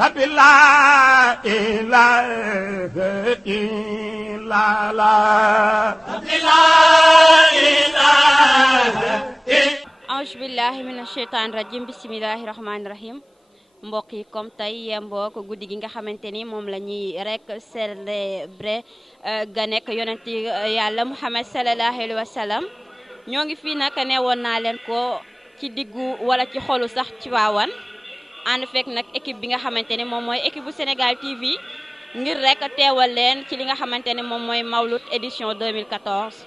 la ilaha illallah la ilaha auzu billahi mina sheytaani rajim bismillahi rahmaani rahim mbokk yi comme tey yemboo ko guddi gi nga xamante ni moom la ñuy rek célébrer ga nekk yonent yàlla Muhammad sallallahu alayhi wa sallam ñoo ngi fii nag newoon naa leen ko ci diggu wala ci xolu sax ci waawan ànd fekk nag équipe bi nga xamante ni moom mooy équipe bu Sénégal TV ngir rek teewal leen ci li nga xamante ni moom mooy Mawlud édition 2014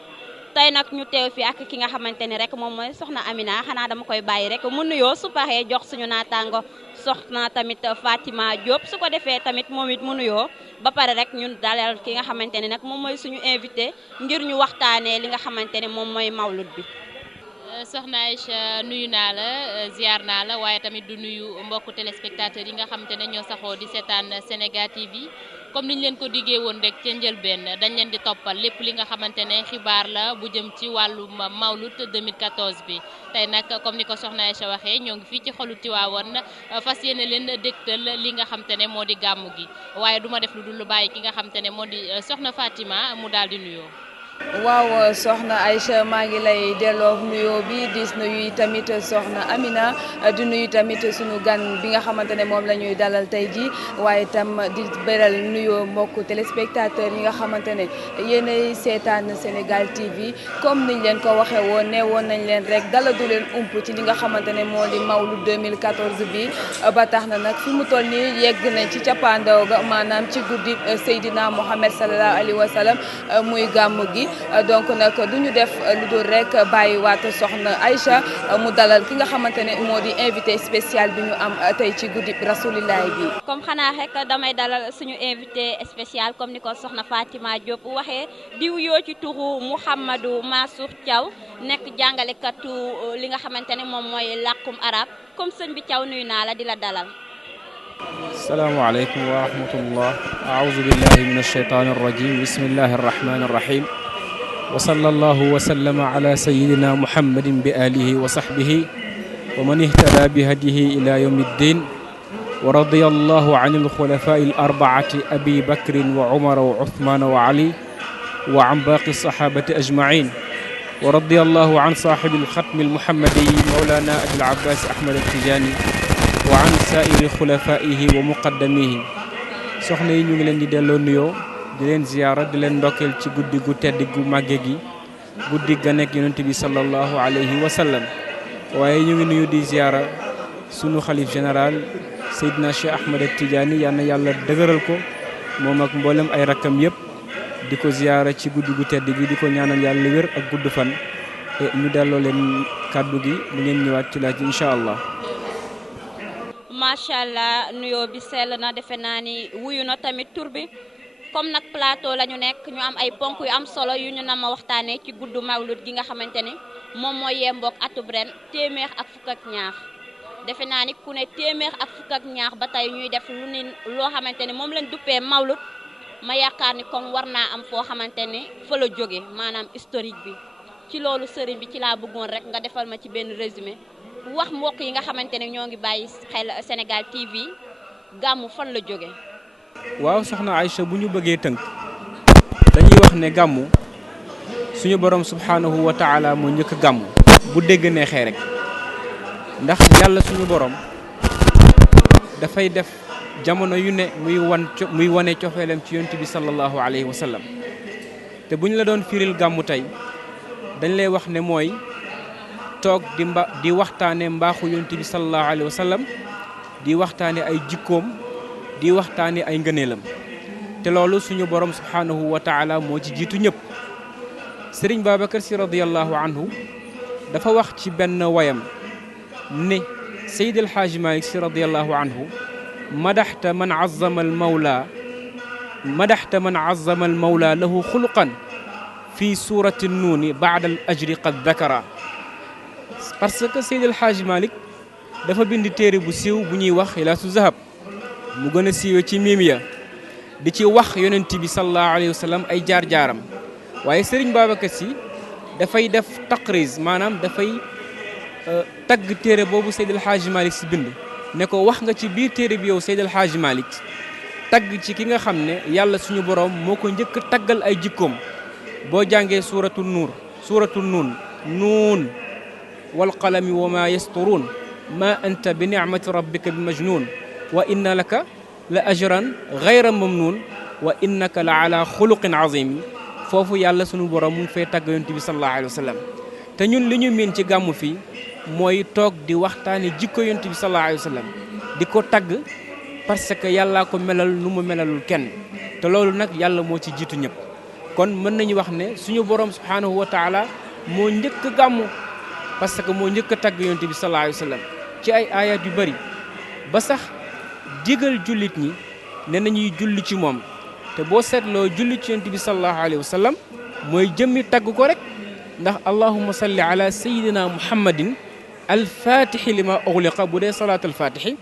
tey nag ñu teew fi ak ki nga xamante ni rek moom mooy soxna Amina xanaa dama koy bàyyi rek mu nuyoo su paree jox suñu naataango soxna tamit Fatima Diop su ko defee tamit moom it mu nuyoo ba pare rek ñun dalal ki nga xamante ni nag moom mooy suñu invité ngir ñu waxtaanee li nga xamante ni moom mooy Mawlud bi. soxna Aïcha nuyu naa la ziar naa la waaye tamit du nuyu mbokku téléspectateurs yi nga xamante ne ñoo saxoo di seetaan Sénégal TV comme niñ leen ko diggee woon rek ca njëlbeen dañ leen di toppal lépp li nga xamante ne xibaar la bu jëm ci wàllu Mawlud 2014 bi tey nag comme ni ko soxna Aïcha waxee ñoo ngi fii ci xolu Tiwaawan fas yéene leen dégtal li nga xamante ne moo di gàmmu gi waaye du ma def lu dul lu bàyyi ki nga xamante ne moo di soxna Fatima mu daal di nuyoo. waaw soxna Aïcha maa ngi lay delloo nuyoo bi di nuyu tamit soxna Amina di nuyu tamit suñu gan bi nga xamante ne moom la ñuy dalal tey ji waaye tam di beral nuyoo mbokku téléspectateurs yi nga xamante ne yéenay seetaan Sénégal TV comme niñ leen ko waxee woon ne woon nañ leen rek dala du leen ump ci li nga xamante ne moo di Mawlud 2014 bi ba tax na nag fi mu toll nii yegg nañ ci cappaandaw ga maanaam ci guddi Seydina Mohamed sallallahu alayhi wa sallam muy gàmmu gi donc nag du ñu def lu dul rek bàyyiwaat soxna Aïcha mu dalal ki nga xamante ne moo di invité spécial bi ñu am tey ci guddi rasulillahi bi. comme xanaa rek damay dalal suñu invité spécial comme ni ko soxna Fatima Diop waxee diw yoo ci turu Mouhamadou Mansour Thiaw nekk jàngalekatu li nga xamante ne moom mooy làkkum arab comme sëñ bi Thiaw nuyu naa la di la dalal. salaamaaleykum wa rahmatullah aouzu billahi min alsheytan arrajim bismillahi arrahmani arrahim wa sallallahu wa sallama ala sayidina muhammadin bi alihi wa sahbihi wa man ihtada bi hadihi ila yawmi ddin wa radiya allahu an alxulafai alarbaati abi bakrin wa umara wa uthmana wa ali wa an baqi sahabati ajmain wa radiya allahu an sahibi alxatmi almuhammadi mawlana abil abbas ahmad altijani wa an sairi xulafaihi wa muqaddamihi soxna yi ñu ngi leen di delloo nuyoo di leen ziyaara di leen ndokkeel ci guddi gu tedd gu màgge gi guddi ga nekk yonent bi sallallahu alayhi wa sallam waaye ñu ngi nuyu di ziyaara sunu xalif général Seydina Cheikh Ahmed Tidiane yal na yàlla dëgëral ko moom ak mboolem ay rakkam yëpp di ko ziyaara ci guddi gu tedd gi di ko ñaanal yàlla wér ak gudd fan ñu delloo leen kàddu gi bu ngeen ñëwaat ci laaj incha allah. macha allah nuyoo bi sell na defe naa ni wuyu na tamit tur bi comme nag plateau la ñu nekk ñu am ay ponk yu am solo yu ñu na ma waxtaanee ci guddu Mawlud gi nga xamante ni moom mooy yemboog atub ren téeméer ak fukk ak ñaar defe naa ni ku ne téeméer ak fukk ak ñaar ba tey ñuy def lu ni loo xamante ni moom lañ duppee Mawlud ma yaakaar ni comme war naa am foo xamante ni fa la jóge maanaam historique bi ci loolu sëriñ bi ci laa bëggoon rek nga defal ma ci benn résumé wax mbokk yi nga xamante ne ñoo ngi bàyyi xel Sénégal TV gàmmu fan la jóge waaw soxna Aïcha bu ñu bëggee tënk dañuy wax ne gàmmu suñu borom subhanahu wa taala moo njëkk gàmmu bu dégg neexee rek ndax yàlla suñu borom dafay def jamono yu ne muy wane cofeelam ci yonent bi sallallahu alayhi wa sallam te bu ñu la doon firil gàmmu tey dañ lay wax ne mooy toog di waxtaane mbaaxu yonent bi sallallahu alayhi wa sallam di waxtaane ay jikkoom di waxtaane ay ngëneelam te loolu suñu borom subhanahu wa taala moo ci jiitu ñëpp sëriñ Babacar si radiyallahu anhu dafa wax ci benn wayam ne Seydi El Hadji Malick si radiyallahu anhu madaxta man azzama al mawla lahu xuluqan fi surati nuuni baada al ajri qad dakara parce que Seydi El Hadji Malick dafa bind téere bu siiw bu ñuy wax Xilaasu Zahab mu gën a siiwee ci miim ya di ci wax yonent bi sallallahu alayhi wa sallam ay jaar-jaaram waaye Serigne Babacar Sy dafay def taqriz maanaam dafay tagg téere boobu Seydi El Hadji Malick Sy bind ne ko wax nga ci biir téere bi yow Seydi El Hadji Malick tagg ci ki nga xam ne yàlla suñu borom moo ko njëkk taggal ay jikkoom boo jàngee suuratul nuun nuun wal qalami wa ma yasturuun ma anta bi nicmati rabbika bi majnuun wa inna laka la ajran gayra mamnuun wa innaka la ala xuluqin azim foofu yàlla sunu borom mu ngi fay tàgg yonent bi sallallahu alayhi wa sallam te ñun li ñu miin ci gàmmu fii mooy toog di waxtaane jikko yonent bi sallallahu alayhi wa sallam di ko tagg parce que yàllaa ko melal nu mu melalul kenn te loolu nag yàlla moo ci jiitu ñëpp kon mën nañu wax ne suñu borom subhanahu wa taala moo njëkk gàmmu parce que moo njëkk a tagg yonent bi sallallahu alayhi wa sallam ci ay ayat yu bëri ba sax digal jullit ñi ne nañuy julli ci moom te boo seetloo julli ci yonent bi sallallahu alayhi wa sallam mooy jëmmi tagg ko rek ndax allahumma salli ala sayidina muhammadin alfatixi li ma uxliqa bu dee salaat alfatixi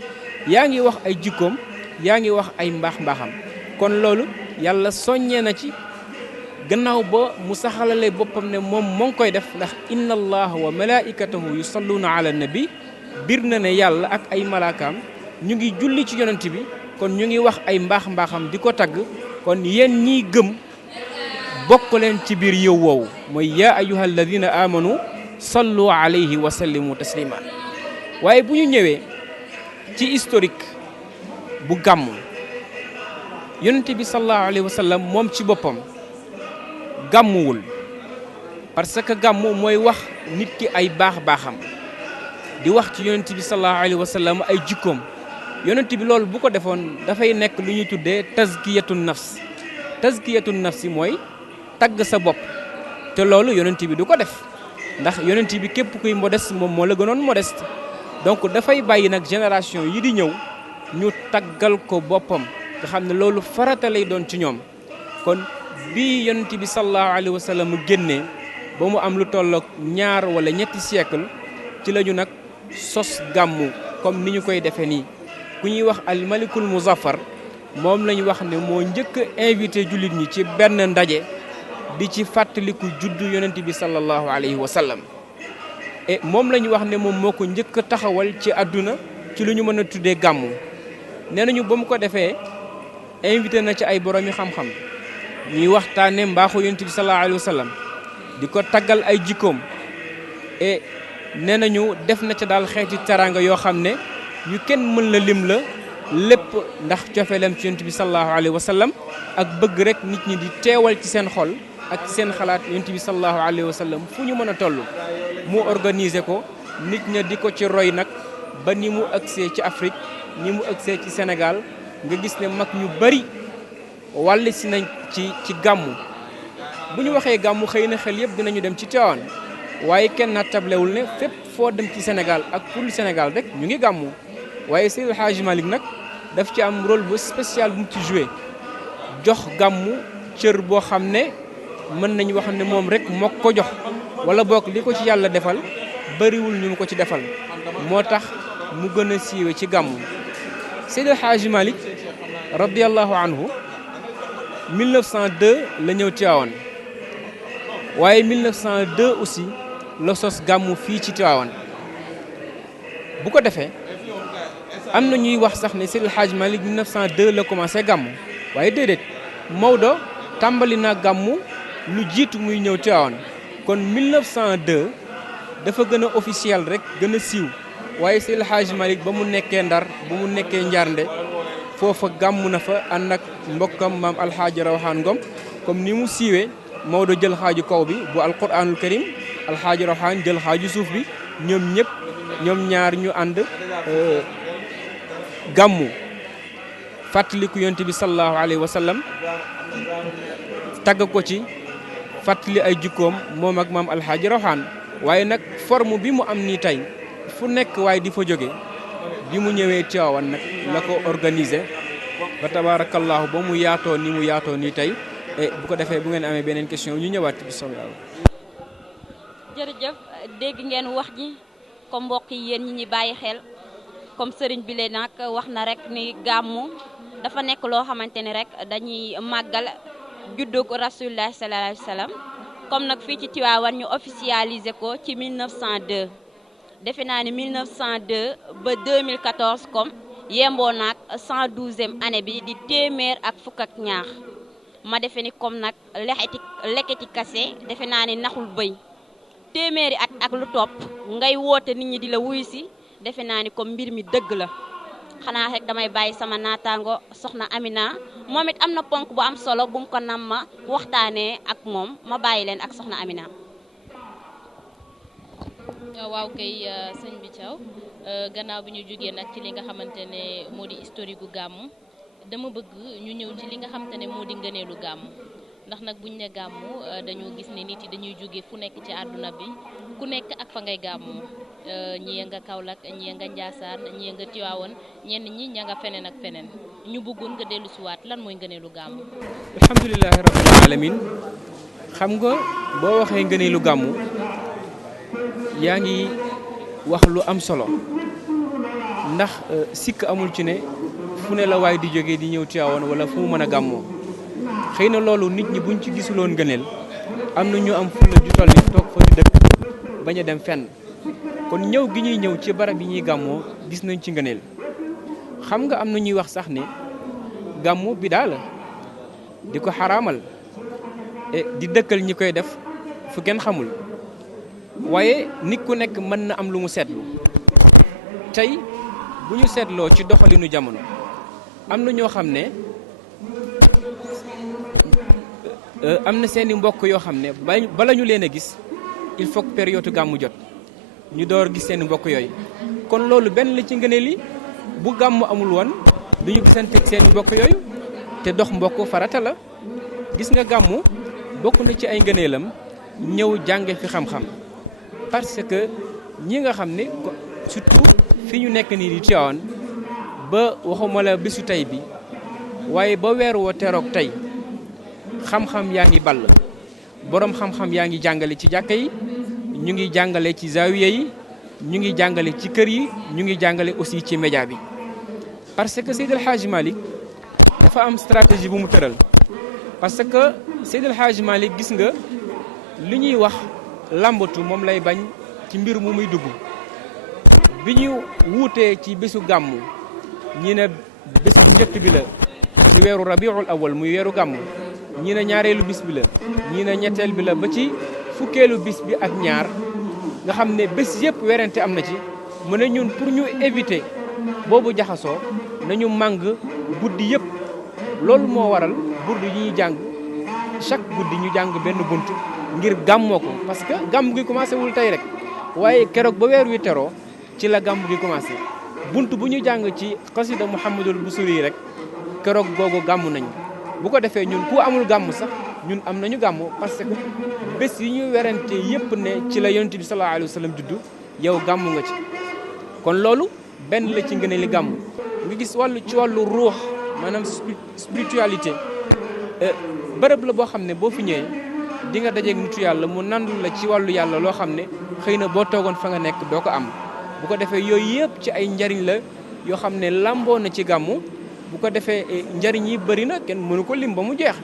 yaa ngi wax ay jikkoom yaa ngi wax ay mbaax-mbaaxam kon loolu yàlla soññee na ci gannaaw ba mu saxalale boppam ne moom moo ngi koy def ndax inna allaha wa malaikatahu yusalluuna ala nabi bir na ne yàlla ak ay malaakaam ñu ngi julli ci yonent bi kon ñu ngi wax ay mbaax-mbaaxam di ko tagg kon yéen ñiy gëm bokk leen ci biir yow woowu mooy yaa ayyuha alladina amanu sallu alayhi wa sallimu taslima waaye bu ñu ñëwee ci historique bu gàmmu yonent bi sallallahu alayhi wa sallam moom ci boppam gàmmuwul parce que gàmmu mooy wax nit ki ay baax-baaxam di wax ci yonent bi sallallahu alayhi wa sallam ay jikkoom yonent bi loolu bu ko defoon dafay nekk lu ñuy tuddee tazkiyatun nafsi mooy tagg sa bopp te loolu yonent bi du ko def ndax yonent bi képp kuy modeste moom moo la gënoon modeste donc dafay bàyyi nag génération yi di ñëw ñu taggal ko boppam nga xam ne loolu farata lay doon ci ñoom kon bi yonent bi sallallahu alayhi wa sallam génnee ba mu am lu tollook 2 wala 3 siècle ci la ñu nag sos gàmmu comme ni ñu koy defee nii ku ñuy wax al malikul muzaffar moom la ñu wax ne moo njëkk a invité jullit ñi ci benn ndaje di ci fàttaliku juddu yonent bi sallallahu alayhi wa sallam et moom la ñu wax ne moom moo ko njëkk a taxawal ci àdduna ci lu ñu mën a tuddee gàmmu nee nañu ba mu ko defee invité na ci ay boroomi xam-xam ñuy waxtaane mbaaxu yonent bi sallallahu alayhi wa sallam di ko taggal ay jikkoom et nee nañu def na ca daal xeeti teraanga yoo xam ne yu kenn mën la lim la lépp ndax cofeelam ci yonent bi sallallahu alayhi wa sallam ak bëgg rek nit ñi di teewal ci seen xol ak ci seen xalaat yonent bi sallallahu alayhi wa sallam fu ñu mën a toll mu organiser ko nit ña di ko ci roy nag ba ni mu agsee ci Afrique ni mu agsee ci Sénégal nga gis ne mag ñu bari wàll si nañ ci gàmmu bu ñu waxee gàmmu xëy na xel yëpp dinañu dem ci Tivaouane waaye kenn na tablewul ne fépp foo dem ci Sénégal ak pour Sénégal rek ñu ngi gàmmu waaye Seydi El Hadji Malick nag daf ci am rôle bu spécial bu mu ci joué jox gàmmu cër boo xam ne mën nañu wax ne moom rek moo ko jox wala boog li ko ci yàlla defal bariwul ñu mu ko ci defal moo tax mu gën a siiwe ci gàmmu Seydi El Hadji Malick radiyallahu anhu 1902 la ñëw Tivaouane waaye 1902 aussi la sos gàmmu fii ci Tivaouane bu ko defee am na ñuy wax sax ne Seydi El Hadji Malick 1902 la commencé gàmmu waaye déedéet Maodo tàmbali na gàmmu lu jiitu muy ñëw Tivaouane kon 1902 dafa gën a officiel rek gën a siiw waaye Seydi El Hadji Malick ba mu nekkee Ndar ba mu nekkee Njaarnde foofa gàmmu na fa ànd ak mbokkam maam alxaaji Rawaan Ngom comme ni mu siiwee Maodo jël xaaju kaw bi bu alquranul karim alxaaji Rawaan jël xaaju suuf bi ñoom ñaar ñu ànd gàmmu fàttaliku yonent bi sallallahu alayhi wa sallam tagg ko ci fàttali ay jikkoom moom ak maam alxaaji Rawaan waaye nag forme bi mu am nii tey fu nekk waaye di fa jóge bi mu ñëwee Tiwaawan nag la ko organisé ba tabaarakallaahu ba mu yaatoo ni mu yaatoo nii tey bu ko defee bu ngeen amee beneen question ñu ñëwaat ci bismillah. jërëjëf dégg ngeen wax ji comme mbokk yi yéen ñi ñi bàyyi xel comme sëriñ bi leen nag wax na rek ni gàmmu dafa nekk loo xamante ni rek dañuy màggal juddug rasulullah sallallahu alayhi wa sallam comme nag fii ci Tiwaawan ñu officialisé ko ci 1902 defe naa ni 1902 ba 2014 comme yemboo naag 112e année bi di téeméer ak fukk ak ñaar ma defe ni comme nag lekketi kase defe naa ni naxul bëy téeméeri at ak lu topp ngay woote nit ñi di la wuyu si defe naa ni comme mbir mi dëgg la xanaa rek damay bàyyi sama naataango soxna Amina moom it am na ponk bu am solo bu mu ko nam ma waxtaanee ak moom ma bàyyi leen ak soxna Amina. waaw kay sëñ bi Thiaw gannaaw bi ñu jógee nag ci li nga xamante ne moo di historique gu gàmmu dama bëgg ñu ñëw ci li nga xamante ne moo di ngëneelu gàmmu ndax nag buñ ne gàmmu dañoo gis ne nit yi dañuy jóge fu nekk ci àdduna bi ku nekk ak fa ngay gàmmu ñii nga Kaolack ñii nga Ndiassane ñii nga Tivaouane ñenn ñi ña nga feneen ak feneen ñu bëggoon nga dellu si waat lan mooy ngëneelu gàmmu. alhamdulilahi rabbil alamin xam nga boo waxee ngëneelu gàmmu yaa ngi wax lu am solo ndax sikk amul ci ne fu ne la waay di jógee di ñëw Tivaouane wala fu mu mën a gàmmoo xëy na loolu nit ñi buñ ci gisuloon ngëneel am na ñu am fulla ju toll ni toog fa di dëkk bañ a dem fenn kon ñëw gi ñuy ñëw ci barab yi ñuy gàmmoo gis nañ ci ngëneel xam nga am na ñuy wax sax ne gàmmu bidaa la di ko xaraamal di dëkkal ñi koy def fu kenn xamul waaye nit ku nekk mën na am lu mu seetlu tey bu ñu seetloo ci doxalinu jamono am na ñoo xam ne am na seeni mbokk yoo xam ne bala ñu leen a gis il faut que période gàmmu jot ñu door gis seeni mbokk yooyu kon loolu benn la ci ngëneel li bu gàmmu amul woon du ñu gisante seeni mbokk yooyu te dox mbokk farata la gis nga gàmmu bokk na ci ay ngëneelam ñëw jànge fi xam-xam parce que ñi nga xam ne surtout fi ñu nekk nii di Tivaouane ba waxuma la bésu tey bi waaye ba weer woo teroog tey xam-xam yaa ngi ball boroom xam-xam yaa ngi jàngale ci jàkka yi ñu ngi jàngale ci zawiya yi ñu ngi jàngale ci kër yi ñu ngi jàngale aussi ci média bi parce que Seydi El Hadji Malick dafa am stratégie bu mu tëral parce que Seydi El Hadji Malick gis nga li ñuy wax làmbatu moom lay bañ ci mbir mu muy dugg bi ñu wuutee ci bésu gàmmu ñi ne bés bu njëkk bi la ci weeru rabiul awal muy weeru gàmmu ñi ne ñaareelu bis bi la ñi ne ñetteel bi la ba ci fukkeelu bis bi ak ñaar nga xam ne bés yëpp werante am na ci mu ne ñun pour ñu éviter boobu jaxasoo nañu màng guddi yëpp loolu moo waral burdu yi ñuy jàng chaque guddi ñu jàng benn bunt ngir gàmmoo ko parce que gàmm gi commencé wul tey rek waaye keroog ba weer wi teroo ci la gàmm gi commencé bunt bu ñu jàng ci xasida Muhammadul Busiri yi rek keroog googu gàmm nañu bu ko defee ñun ku amul gàmm sax ñun am nañu gàmm parce que bés yi ñu werante yépp ne ci la yonent bi sallallahu alayhi wa sallam juddu yow gàmm nga ci kon loolu benn la ci ngëneeli gàmm nga gis ci wàllu ruux maanaam spiritualité bërëb la boo xam ne boo fi ñëwee di nga dajeeg nitu yàlla mu nandul la ci wàllu yàlla loo xam ne xëy na boo toogoon fa nga nekk doo ko am bu ko defee yooyu yëpp ci ay njariñ la yoo xam ne lamboo na ci gàmmu bu ko defee njariñ yi bëri na kenn mënu ko lim ba mu jeex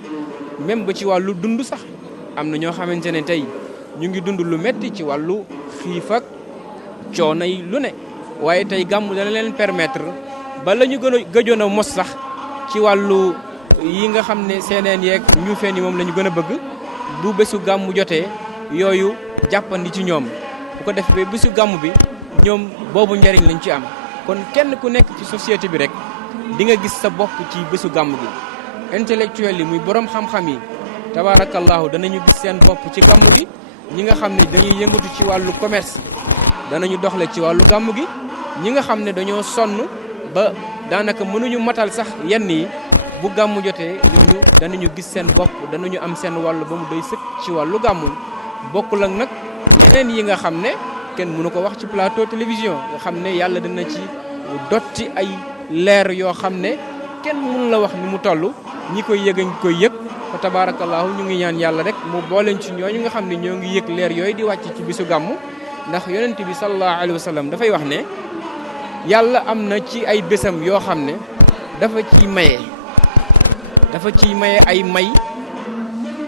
même ba ci wàllu dund sax am na ñoo xamante ne tey ñu ngi dund lu metti ci wàllu xiif ak coono yi lu ne waaye tey gàmmu dana leen permettre ba la ñu gëjoon a mos sax ci wàllu yi nga xam ne seeneen yeeg ñu feen yi moom la ñu gën a bëgg bu bésu gàmmu jotee yooyu jàppandi ci ñoom bu ko defee bésu gàmmu bi ñoom boobu njariñ lañ ci am kon kenn ku nekk ci société bi rek di nga gis sa bopp ci bésu gàmmu gi intellectuel yi muy borom xam-xam yi tabaarakallaahu danañu gis seen bopp ci gàmmu gi ñi nga xam ne dañuy yëngatu ci wàllu commerce danañu doxle ci wàllu gàmmu gi ñi nga xam ne dañoo sonn ba daanaka mënuñu matal sax yenn yi bu gàmmu jotee ñooñu danañu gis seen bopp danañu am seen wàllu ba mu doy sëkk ci wàllu gàmmu bokkul ak nag yeneen yi nga xam ne kenn mënu ko wax ci plateau télévision nga xam ne yàlla dina ci dotti ay leer yoo xam ne kenn mënu la wax ni mu toll ñi koy yëg ñi koy yëg fa tabaarakallaahu ñu ngi ñaan yàlla rek mu booleen ci ñooñu nga xam ne ñoo ngi yëg leer yooyu di wàcc ci bisu gàmmu ndax yonent bi sallallahu alayhi wa sallam dafay wax ne yàlla am na ci ay bésam yoo xam ne dafa ciy maye ay may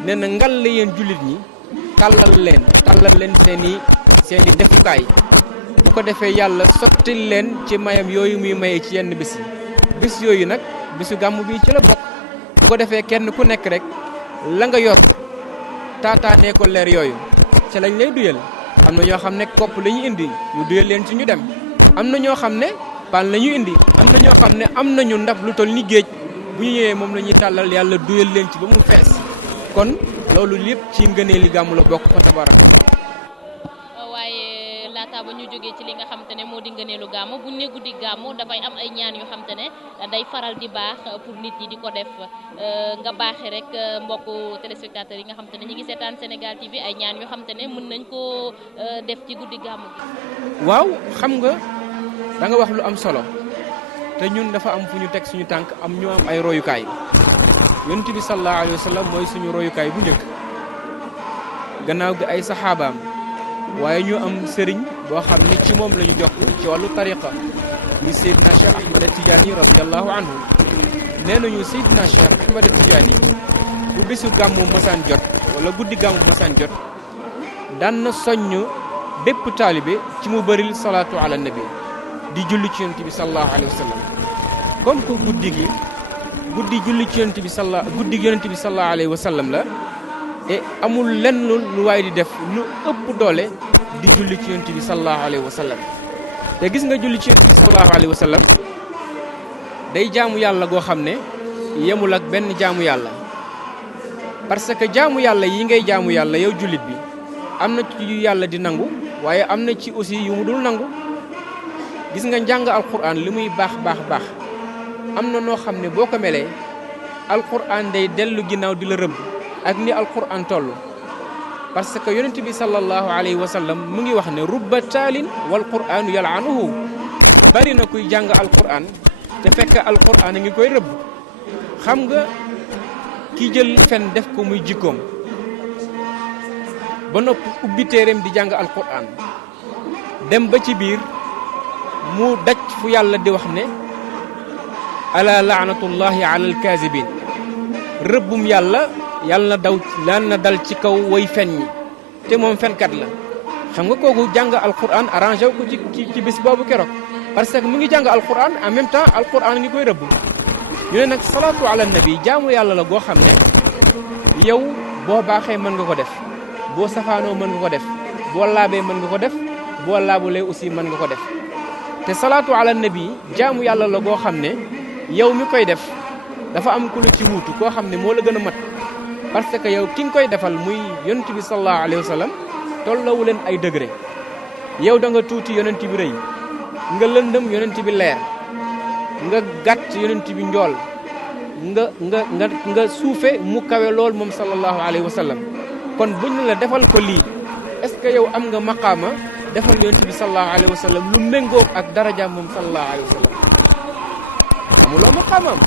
nee na ngal la yéen jullit ñi tàllal leen seeni defukaay bu ko defee yàlla sottil leen ci mayam yooyu muy maye ci yenn bis yooyu nag bisu gàmmu bi ci la bokk. bu ko defee kenn ku nekk rek la nga yor taataanee ko leer yooyu ci lañ lay duyal. am na ñoo xam ne kopp la ñu indi ñu duyal leen ci ñu dem, am na ñoo xam ne paan la ñu indi, am na ñoo xam ne am nañu ndab lu toll ni géej bu ñu ñëwee moom la ñuy tàllal yàlla duyal leen ci ba mu fees. kon loolu lépp ci ngëneeli gàmmu la bokk fa tabarak. waaye laata ba ñu jógee ci li nga xamante ne moo di ngëneelu gàmmu bu ne guddi gàmmu dafay am ay ñaan yu xamante ne day faral di baax pour nit ñi di ko def nga baaxee rek mbokku téléspectateurs yi nga xamante ne ñi ngi seetaan Sénégal TV ay ñaan yu xamante ne mën nañ koo def ci guddi gàmmu gi. waaw xam nga da nga wax lu am solo te ñun dafa am fu ñu teg suñu tànk am ñu am ay royukaay. yonent bi sallallahu alayhi wa sallam mooy suñu royukaay bu njëkk, gannaaw gi ay saxaabaam, waaye ñu am sëriñ boo xam ne ci moom la ñu jokk ci wàllu tariqa muy Seydina Cheikh Ahmad Tidiane radiyallahu anhu. nee nañu Seydina Cheikh Ahmad Tidiane bu bisu gàmmu masaan jot wala guddi gàmmu masaan jot daan na soññ bépp taalibe ci mu bëril salaatu ala nabi di julli ci yonent bi sallallahu alayhi wa sallam. comme que guddi julli ci yonent bi sallallahu alayhi wa sallam la et amul lenn lu waay di def lu ëpp doole di julli ci yonent bi sallallahu alayhi wa sallam. te gis nga julli ci yonent bi sallallahu alayhi wa sallam day jaamu yàlla goo xam ne yemul ak benn jaamu yàlla, parce que jaamu yàlla yi ngay jaamu yàlla yow jullit bi am na ci yu yàlla di nangu waaye am na ci aussi yu mu dul nangu. gis nga njàng alquran li muy baax am na noo xam ne boo ko melee alquran day dellu ginnaaw di la rëbb ak ni alquran toll. parce que yonent bi sallallahu alayhi wa sallam mu ngi wax ne rubba taalin wal quranu yalaanuhu. bari na kuy jàng alquran te fekk alquran a ngi koy rëbb. xam nga ki jël fen def ko muy jikkoom ba noppi ubbi téereem di jàng alquran dem ba ci biir mu daj fu yàlla di wax ne ala laanatullahi ala alkaazibin. rëbbum yàlla na dal ci kaw way fen ñi te moom fenkat la. xam nga kooku jàng alquran arrangé wu ko ci bis boobu keroog, parce que mu ngi jàng alquran en même temps alquran ngi koy rëbb. ñu ne nag salaatu ala nabi jaamu yàlla la goo xam ne yow boo baaxee mën nga ko def, boo safaanoo mën nga ko def, boo laabee mën nga ko def, boo laabulee aussi mën nga ko def. te salaatu ala nabi jaamu yàlla la goo xam ne yow mi koy def dafa am ku la ci wuutu koo xam ne moo la gën a mat, parce que yow ki nga koy defal muy yonent bi sallallahu alayhi wa sallam tollawu leen ay degré. yow da nga tuuti yonent bi rëy, nga lëndëm yonent bi leer, nga gàtt yonent bi njool, nga suufe mu kawe lool moom sallallahu alayhi wa sallam. kon buñ la defal ko lii est-ce que yow am nga maqaama defal yonent bi sallallahu alayhi wa sallam lu méngóog ak darajaam moom sallallahu alayhi wa sallam? amuloo maqaamaam.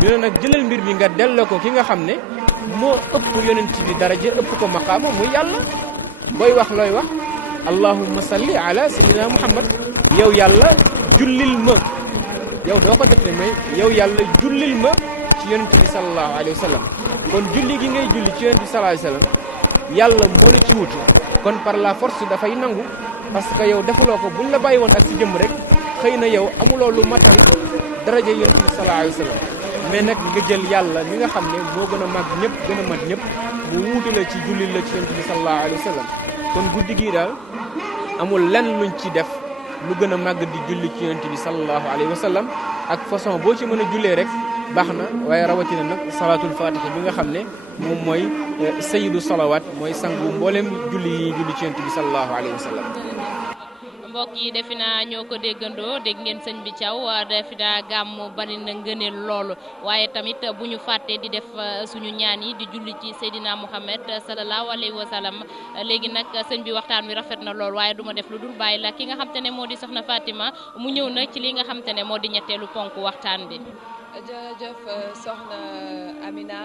ñu ne nag jëlal mbir bi nga delloo ko ki nga xam ne moo ëpp yonent bi daraja ëpp ko maqaama muy yàlla. booy wax looy wax allahumma salli ala sayyidina muhammad. yow yàlla jullil ma, yow doo ko defee mais yow yàlla jullil ma ci yonent bi sallallahu alayhi wa sallam. kon julli gi ngay julli ci yonent bi sallallahu alayhi wa sallam yàlla moo la ci wutu, kon par la force dafay nangu, parce que yow defuloo ko buñ la bàyyi woon ak si jëmm rek xëy na yow amuloo lu matal daraja yonent bi sallallahu alayhi wa sallam. mais nag nga jël yàlla mi nga xam ne moo gën a mag ñëpp gën a mat ñëpp mu wuutu la ci julli la ci yonent bi sallallahu alayhi wa sallam. kon guddi gii daal amul lenn luñ ci def lu gën a màgg di julli ci yonent bi sallallahu alayhi wa sallam. ak façon boo ci mën a jullee rek baax na, waaye rawatina nag salaatul fatiha bi nga xam ne moom mooy sayyidu salawaat, mooy sangu mboolem julli yi julli ci yonent bi sallallahu alayhi wa sallam. mbokk yi defe naa ñoo ko déggandoo dégg ngeen sëñ bi Thiaw defe naa gàmmu bari na ngëneel loolu, waaye tamit bu ñu fàttee di def suñu ñaan yi di julli ci Seydina Muhammad sallallahu alayhi wa sallam. léegi nag sëñ bi waxtaan wi rafet na lool, waaye duma def lu dul bàyyi la ki nga xam te ne moo di soxna Fatima mu ñëw nag ci li nga xam te ne moo di ñetteelu ponk waxtaan bi. jërëjëf soxna Amina,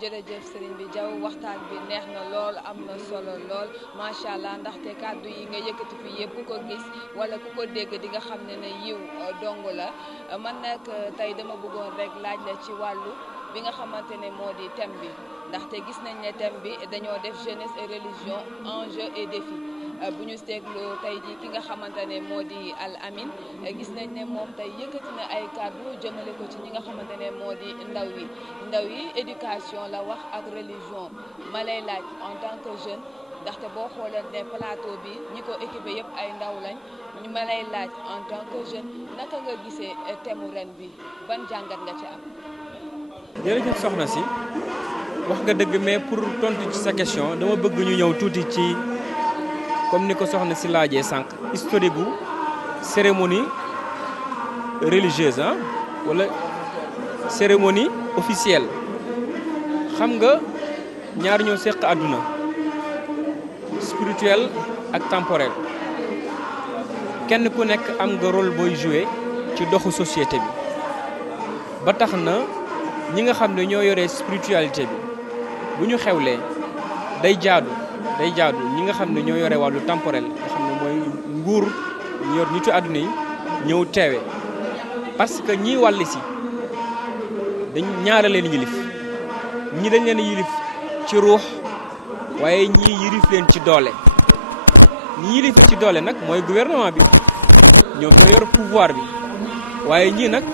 jërëjëf Serigne bi Diaw, waxtaan bi neex na lool, am na solo lool macha allah, ndaxte kàddu yi nga yëkkati fi yëpp ku ko gis wala ku ko dégg di nga xam ne yiw dong la. man nag tey dama bëggoon rek laaj la ci wàllu bi nga xamante ne moo di thème bi, ndaxte gis nañ ne thème bi dañoo def jeunesse et religion, enjeux et défis. bu ñu seetloo tey ji ki nga xamante ne moo di Al Amine gis nañ ne moom tey yëkkati na ay kàddu jëmale ko ci ñi nga xamante ne moo di ndaw yi éducation la wax ak religion ma lay laaj en tant que jeune ndaxte boo xoolee ne plateau bi ñi ko équipé yëpp ay ndaw lañ ñu ma lay laaj en tant que jeune naka nga gisee thème ren bi ban jàngat nga ci am. jërëjëf soxna si wax nga dëgg, mais pour tontu ci sa question dama bëgg ñu ñëw tuuti ci comme ni ko soxna si laajee sànq historique gu cérémonie religieuse wala cérémonie officielle. xam nga ñaar ñoo seq àdduna spirituel ak temporel, kenn ku nekk am nga rôle booy jouer ci doxu société bi ba tax na ñi nga xam ne ñoo yore spiritualité bi bu ñu xewlee day jaadu ñi nga xam ne ñoo yore wàllu temporel nga xam ne mooy nguur ñu yor nitu àdduna yi ñëw teewe, parce que ñii wàll si dañ ñaara leen yilif, ñi dañ leen yilif ci ruux waaye ñii yilif leen ci doole. ñi yilif ci doole nag mooy gouvernement bi, ñoom ñoo yor pouvoir bi, waaye ñii nag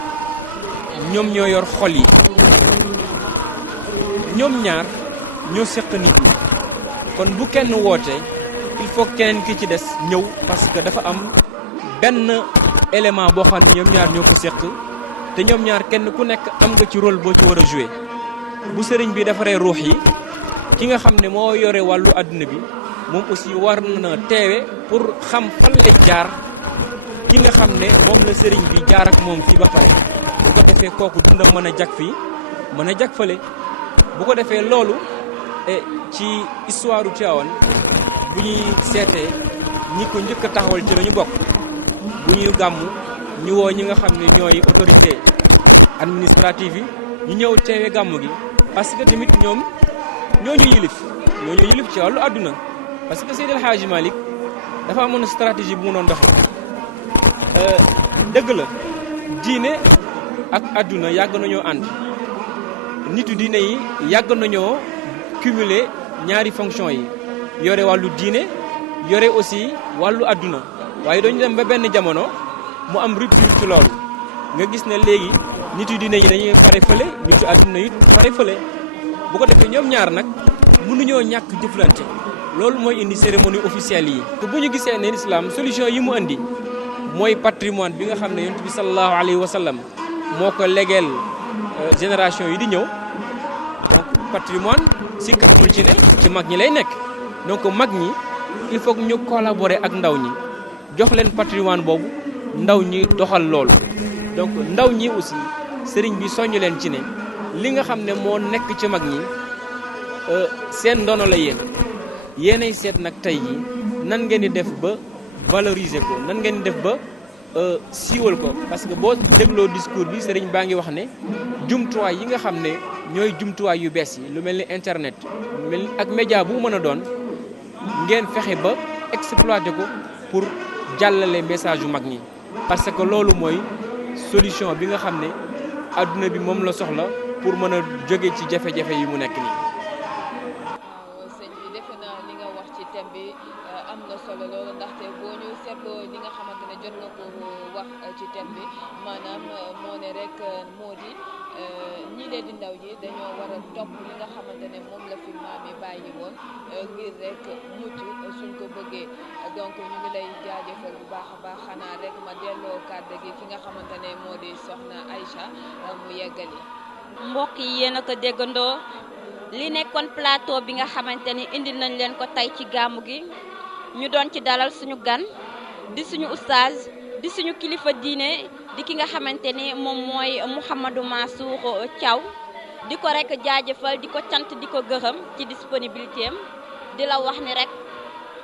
ñoom ñoo yor xol yi. ñoom ñaar ñoo seq nit ñi, kon bu kenn wootee il faut keneen ki ci des ñëw, parce que dafa am benn élément boo xam ne ñoom ñaar ñoo ko seq te ñoom ñaar kenn ku nekk am nga ci rôle boo ci war a jouer. bu sëriñ bi defaree ruux yi, ki nga xam ne moo yore wàllu àdduna bi moom aussi war na teewe pour xam fan lay jaar ki nga xam ne moom la sëriñ bi jaar ak moom fii ba pare, bu ko defee kooku dundam mën a jag fii mën a jag fële. bu ko defee loolu ci histoire Tivaouane bu ñuy seetee ñi ko njëkk a taxawal ci lañu bokk. bu ñuy gàmmu ñu woo ñi nga xam ne ñooy autorité administrative yi ñu ñëw teewe gàmmu gi, parce que tamit ñoom ñoo ñu yilif ci wàllu àdduna. parce que Seydi El Hadji Malick dafa amoon stratégie bu mu doon doxee. dëgg la diine ak àdduna yàgg nañoo ànd, nitu diine yi yàgg nañoo cumuler ñaari fonction yi, yore wàllu diine yore aussi wàllu àdduna. waaye dañu dem ba benn jamono mu am rupture ci loolu, nga gis ne léegi nitu diine yi dañuy pare fële, nitu àdduna yi pare fële. bu ko defee ñoom ñaar nag mënuñoo ñàkk jëflante. loolu mooy indi cérémonie officielle yi. te bu ñu gisee ne l'islam solution yi mu indi mooy patrimoine bi nga xam ne yonent bi sallallahu alayhi wa sallam moo ko legeel génération yi di ñëw. donc patrimoine sikk amul ci ne ci mag ñi lay nekk. donc mag ñi il faut que ñu collaborer ak ndaw ñi jox leen patrimoine boobu, ndaw ñi doxal loolu. donc ndaw ñi aussi sëriñ bi soññ leen ci ne li nga xam ne moo nekk ci mag ñi seen ndono la yéenay seet nag tey jii nan ngeen di def ba valoriser ko, nan ngeen di def ba siiwal ko. parce que boo dégloo discours bi sëriñ baa ngi wax ne jumtuwaay yi nga xam ne ñooy jumtuwaay yu bees yi lu mel ni internet, lu mel ni ak média bu mën a doon, ngeen fexe ba exploiter ko pour jàllale message yu mag ñi. parce que loolu mooy solution bi nga xam ne adduna bi moom la soxla pour mën a jóge ci jafe-jafe yi mu nekk nii. waaw sëñ bi defe naa li nga wax ci thème bi am na solo loolu, ndaxte boo ñu seetloo li nga xamante ne jot nga ko wax ci thème bi maanaam moo ne rek moo di ñii leen di ndaw yi dañoo war a topp li nga xamante ne moom la fi maam yi bàyyi woon ngir rek mucc suñ ko bëggee. donc ñu ngi lay jaajëfal bu baax a baax, xanaa rek ma delloo kàddu gi ki nga xamante ne moo di soxna Aïcha mu yeggali. mbokk yi yéen a ko déggandoo, li nekkoon plateau bi nga xamante ni indi nañ leen ko tey ci gàmmu gi, ñu doon ci dalal suñu gan di suñu oustaz di suñu kilifa diine di ki nga xamante ni moom mooy Mouhamadou Mansour Thiaw. di ko rek jaajëfal di ko cant di ko gërëm ci disponibilité am, di la wax ni rek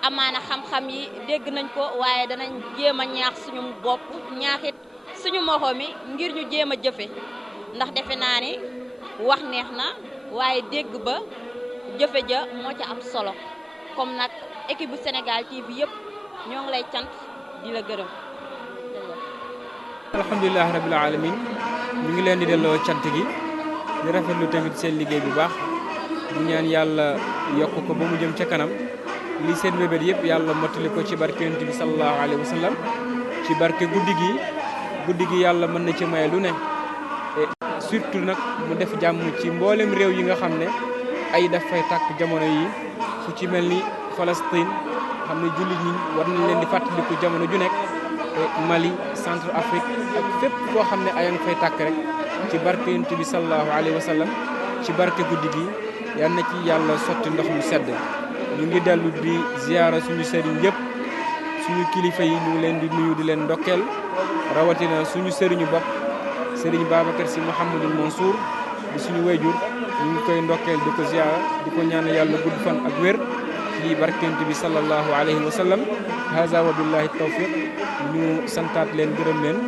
amaana xam-xam yi dégg nañ ko, waaye danañ jéem a ñaax suñu bopp ñaaxit suñu moroom yi ngir ñu jéem a jëfe, ndax defe naa ni wax neex na waaye dégg ba jëfe ja moo ca am solo. comme nag équipe bu Sénégal TV yëpp ñoo ngi lay cant di la gërëm. alhamdulilah rabil alamin ñu ngi leen di delloo cant gi di rafetlu tamit seen liggéey bu baax di ñaan yàlla yokk ko ba mu jëm ca kanam li seen bébét yëpp yàlla mottali ko ci barke yonent bi sallallahu alayhi wa sallam ci barke guddi gi yàlla mën na ci maye lu ne surtout nag mu def jàmm ci mboolem réew yi nga xam ne ay daf fay tàkk jamono yi fu ci mel ni Palestine xam ne jullit ñi war nañ leen di fàttaliku jamono ju nekk Mali Centre Afrique ak fépp foo xam ne ay nga fay tàkk rek ci barke yonent bi sallallahu alayhi wa sallam ci barke guddi gi yal na ci yàlla sotti ndox mu sedd ñu ngi dellu di ziyaara suñu sëriñ yëpp suñu kilifa yi ñu ngi leen di nuyu di leen ndokkeel rawatina suñu sëriñu bopp sëriñ Babacar Sy Mouhamadul Mansour di suñu wayjur ñu ngi koy ndokkeel di ko ziyaara di ko ñaan yàlla gudd fan ak wér ci barkent bi sallallahu alayhi wa sallam haza wa billahi tawfiq ñu santaat leen gërëm leen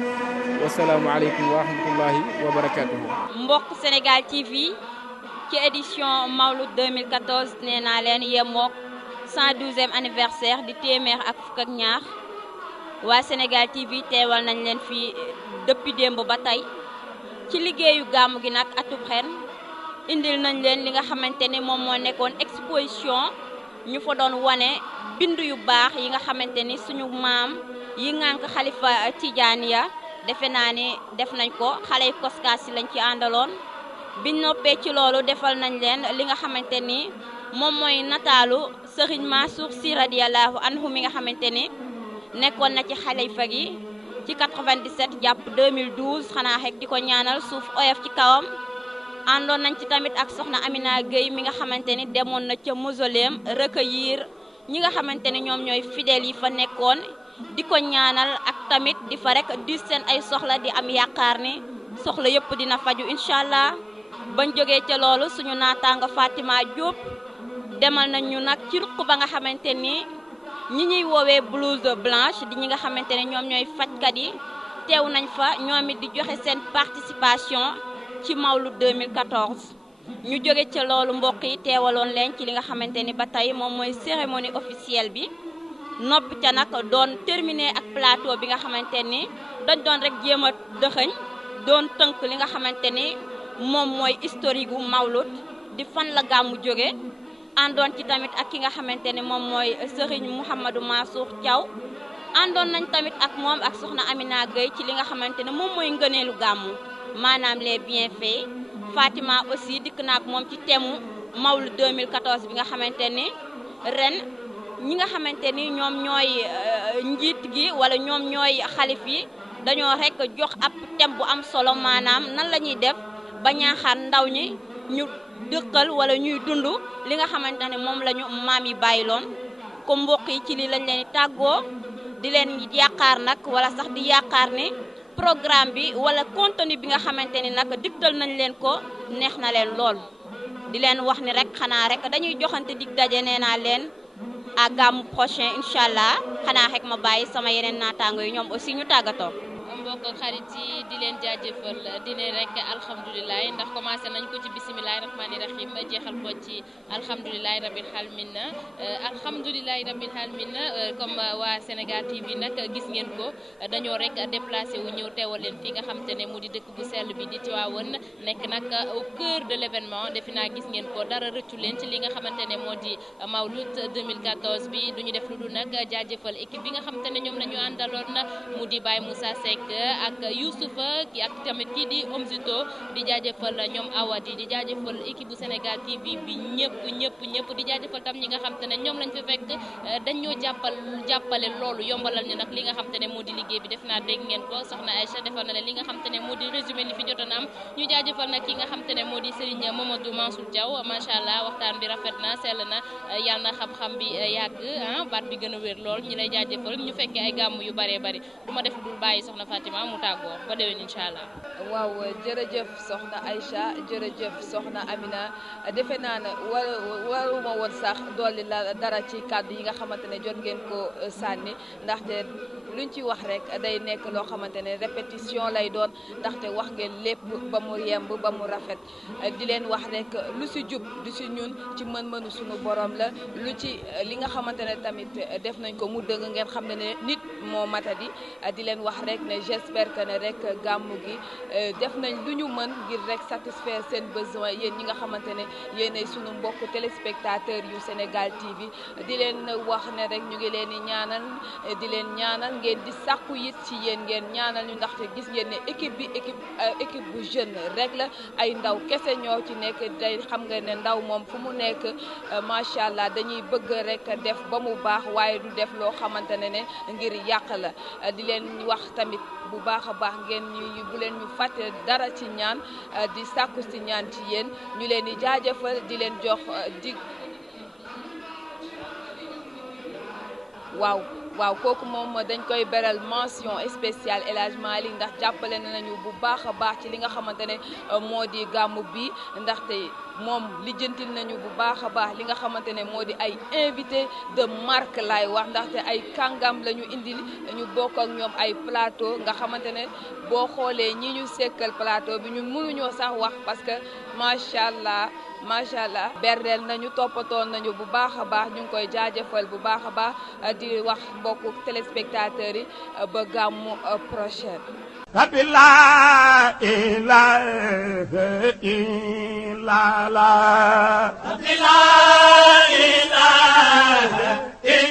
wasalaamu aleykum wa rahmatullahi wa barakatuhu mbokk Sénégal TV ci édition Mawlud 2014 nee naa leen yemook 112e anniversaire di téeméer ak fukk ak ñaar waa Sénégal TV teewal nañ leen fii depuis démb ba tey ci liggéeyu gàmmu gi nag atub ren indil nañ leen li nga xamante ni moom moo nekkoon exposition ñu fa doon wane bind yu baax yi nga xamante ni suñu maam yi ngànk xalifa Tijaaniya defe naa ni def nañ ko xale yu koskaas yi lañ ci àndaloon biñ noppee ci loolu defal nañ leen li nga xamante ni moom mooy nataalu Serigne Mansour Sy radiyallahu anhu mi nga xamante ni nekkoon na ci xalifa gi ci 97 jàpp 2012 xanaa xek di ko ñaanal suuf oyof ci kawam àndoon nañ ci tamit ak soxna Amina Gueye mi nga xamante ni demoon na ca mausoleum recueillir ñi nga xamante ni ñoom ñooy fidèles yi fa nekkoon di ko ñaanal ak tamit di fa rek di seen ay soxla di am yaakaar ni soxla yëpp dina faju incha allah bañ jógee ca loolu suñu naataango Fatima Diop demal nañ ñu nag ci ruq ba nga xamante ni ñi ñuy woowee blouse blanche di ñi nga xamante ne ñoom ñooy fajkat yi teew nañ fa ñoom it di joxe seen participation ci Mawlud 2014 ñu jóge ca loolu mbokk yi teewaloon leen ci li nga xamante ni ba tey moom mooy cérémonie officielle bi noppi ca nag doon terminé ak plateau bi nga xamante ni dañ doon rek jéem a dëxëñ doon tënk li nga xamante ni moom mooy historique gu Mawlud di fan la gàmmu jóge àndoon ci tamit ak ki nga xamante ne moom mooy Serigne Mouhamadou Mansour Thiaw àndoon nañ tamit ak moom ak soxna Amina Gueye ci li nga xamante ne moom mooy ngëneelu gàmmu maanaam les bienfaits Fatima aussi dikk na ak moom ci thème Mawlud 2014 bi nga xamante ni ren ñi nga xamante ni ñoom ñooy njiit gi wala ñoom ñooy xalif yi dañoo rek jox ab thème bu am solo maanaam nan la ñuy def ba ñaaxaat ndaw ñi ñu dëkkal wala ñuy dund li nga xamante ne moom la ñu maam yi bàyyiloon ko mbokk yi ci lii lañ leen di tàggoo di leen yaakaar nag wala sax di yaakaar ne programme bi wala contenu bi nga xamante ni nag digtal nañ leen ko neex na leen lool di leen wax ni rek xanaa rek dañuy joxante dig daje nee naa leen à gàmmu prochain incha allah xanaa rek ma bàyyi sama yeneen naataango yi ñoom aussi ñu tàggatoo. mbokk xarit yi di leen jaajëfal di ne rek alhamdulilah ndax commencé nañ ko ci bisimilahi rahmaani rahim jeexal ko ci alhamdulilahi rabil alamin alhamdulilahi rabil alamin comme waa Sénégal TV nag gis ngeen ko dañoo rek déplacé wu ñëw teewal leen fii nga xam te ne mu di dëkk bu sell bi di Tivaouane nekk nag au cœur de l' événement defe naa gis ngeen ko dara rëccu leen ci li nga xamante ne moo di Mawlud 2014 bi du ñu def lu dul nag jaajëfal équipe bi nga xam te ne ñoom la ñu àndaloon mu di Baye Moussa Seck ak Youssoufa ak tamit kii di Omzito di jaajëfal ñoom Awadi di jaajëfal équipe bu Sénégal TV bi ñëpp di jaajëfal tam ñi nga xam te ne ñoom lañ fa fekk dañ ñoo jàppale loolu yombalal ñu nag li nga xam te ne moo di liggéey bi def naa dégg ngeen ko soxna Aïcha defal na leen li nga xam te ne moo di résumé li fi jotoon am ñu jaajëfal nag ki nga xam te ne moo di Serigne Mamadou Mansour Diaw macha allah waxtaan bi rafet na sell na yàlla na xam-xam bi yàgg baat bi gën a wér lool ñi lay jaajëfal ñu fekkee ay gàmm yu bëree bëri du ma def dul bàyyi soxna Fatima mu tàggoo ba déwén incha allah. waaw jërëjëf soxna Aïcha jërëjëf soxna Amina defe naa ne waruma woon sax dolli la dara ci kàddu yi nga xamante ne jot ngeen ko sànni ndaxte luñ ci wax rek day nekk loo xamante ne répétition lay doon ndaxte wax ngeen lépp ba mu yemb ba mu rafet di leen wax rek lu si jub du si ñun ci mën-mënu suñu borom la lu ci li nga xamante ne tamit def nañ ko mu dëgg ngeen xam ne nit moo matadi di leen wax rek ne j'espère que ne rek gàmmu gi def nañ lu ñu mën ngir rek satisfaire seen besoin yéen ñi nga xamante ne yéenay sunu mbokk téléspectateurs yu Sénégal TV di leen wax ne rek ñu ngi leen di ñaanal ngeen di sàkku it ci yéen ngeen ñaanal ñu ndaxte gis ngeen ne équipe bi équipe bu jeune rek la ay ndaw kese ñoo ci nekk day xam nga ne ndaw moom fu mu nekk macha allah dañuy bëgg rek def ba mu baax waaye du def loo xamante ne ngir yàq la di leen wax tamit bu baax a baax ngeen bu leen ñu fàtte dara ci ñaan di sàkku ci ñaan ci yéen ñu leen di jaajëfal di leen jox dig waaw kooku moom dañ koy beral mention spéciale El Hadj Malick ndax jàppale nañu bu baax a baax ci li nga xamante ne moo di gàmmu bi ndaxte moom lijjantil nañu bu baax a baax li nga xamante ne moo di ay invité de marque laay wax ndaxte ay kàngam la ñu indil ñu bokk ak ñoom ay plateau nga xamante ne boo xoolee ñi ñu sekkal plateau bi ñun mënuñoo sax wax parce que macha allah berdeel nañu toppatoon nañu bu baax a baax ñu ngi koy jaajëfal bu baax a baax di wax mbokku téléspectateurs yi ba gàmmu prochaine. Rabbi la ilaha illa la